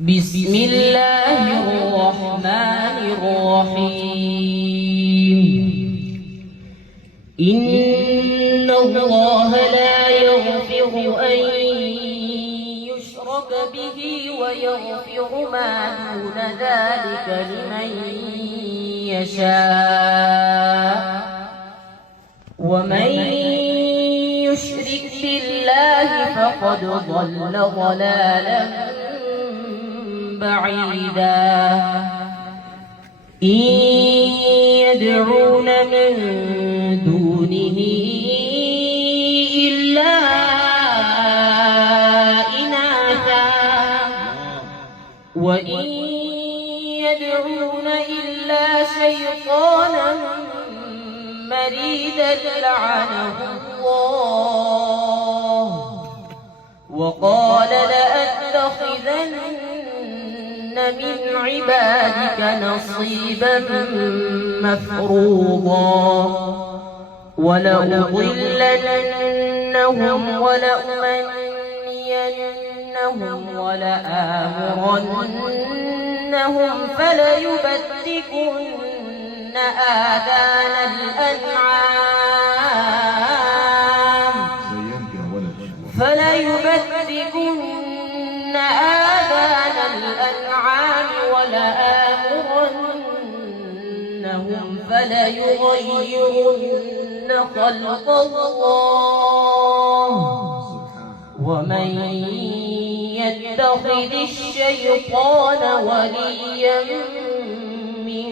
بسم الله الرحمن الرحيم. إن الله لا يغفر أن يشرك به ويغفر ما دون ذلك لمن يشاء، ومن يشرك بالله فقد ضل ضلالا بعيدا. إن يدعون من دونه إلا إناثا وإن يدعون إلا شيطانا مريدا لعنه الله وقال لأتخذن من عبادك نصيبا مفروضا ولأضلنهم ولأمنينهم ولآمرنهم فليبتكن آذان الأنعام ولآمرنهم فليغيرن خلق الله ومن يتخذ الشيطان وليا من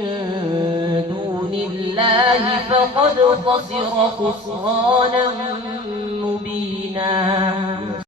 دون الله فقد خسر خسرانا مبينا.